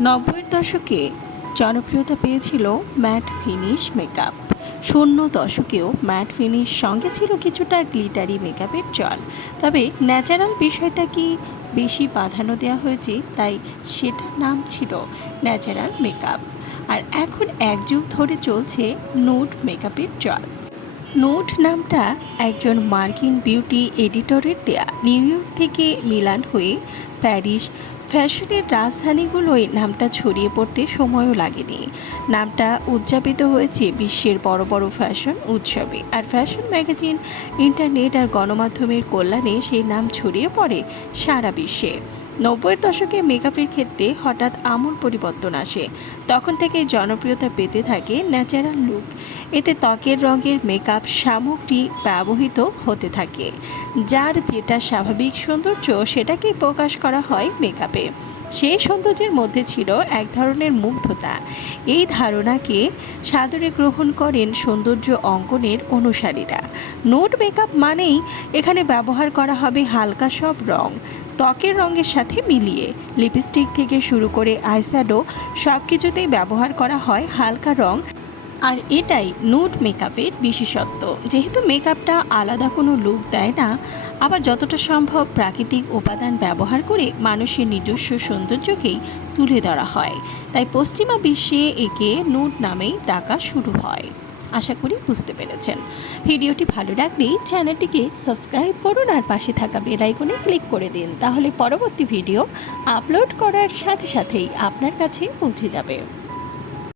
নব্বইয়ের দশকে জনপ্রিয়তা পেয়েছিল ম্যাট ফিনিশ মেকআপ। শূন্য দশকেও ম্যাট ফিনিশ সঙ্গে ছিল কিছুটা গ্লিটারি মেকআপের চল তবে ন্যাচারাল বিষয়টা কি বেশি প্রাধান্য দেওয়া হয়েছে, তাই সেটার নাম ছিল ন্যাচারাল মেকআপ। আর এখন এক যুগ ধরে চলছে নুড মেকআপের চল নোট নামটা একজন মার্কিন বিউটি এডিটরের দেয়া। নিউ ইয়র্ক থেকে মিলান হয়ে প্যারিস ফ্যাশনের রাজধানীগুলোয় নামটা ছড়িয়ে পড়তে সময়ও লাগেনি। নামটা উদযাপিত হয়েছে বিশ্বের বড় বড় ফ্যাশন উৎসবে। আর ফ্যাশন ম্যাগাজিন, ইন্টারনেট আর গণমাধ্যমের কল্যাণে সেই নাম ছড়িয়ে পড়ে সারা বিশ্বে। নব্বইয়ের দশকে মেকআপের ক্ষেত্রে হঠাৎ আমূল পরিবর্তন আসে। তখন থেকে জনপ্রিয়তা পেতে থাকে ন্যাচারাল লুক এতে ত্বকের রঙের মেকআপ সামগ্রী ব্যবহৃত হতে থাকে, যার যেটা স্বাভাবিক সৌন্দর্য সেটাকেই প্রকাশ করা হয় মেকআপে। সেই সৌন্দর্যের মধ্যে ছিল এক ধরনের মুগ্ধতা। এই ধারণাকে সাদরে গ্রহণ করেন সৌন্দর্য অঙ্কনের অনুসারীরা। নোট মেকআপ মানেই এখানে ব্যবহার করা হবে হালকা সব রং, ত্বকের রঙের সাথে মিলিয়ে। লিপস্টিক থেকে শুরু করে আইস্যাডো সব কিছুতেই ব্যবহার করা হয় হালকা রং আর এটাই নোট মেকআপের বিশেষত্ব। যেহেতু মেকআপটা আলাদা কোনো লুক দেয় না, আবার যতটা সম্ভব প্রাকৃতিক উপাদান ব্যবহার করে মানুষের নিজস্ব সৌন্দর্যকেই তুলে ধরা হয়। তাই পশ্চিমা বিশ্বে একে নোট নামেই ডাকা শুরু হয়। আশা করি বুঝতে পেরেছেন। ভিডিওটি ভালো লাগলে চ্যানেলটিকে সাবস্ক্রাইব করুন আর পাশে থাকা বেল আইকনে ক্লিক করে দিন। তাহলে পরবর্তী ভিডিও আপলোড করার সাথে সাথেই আপনার কাছে পৌঁছে যাবে।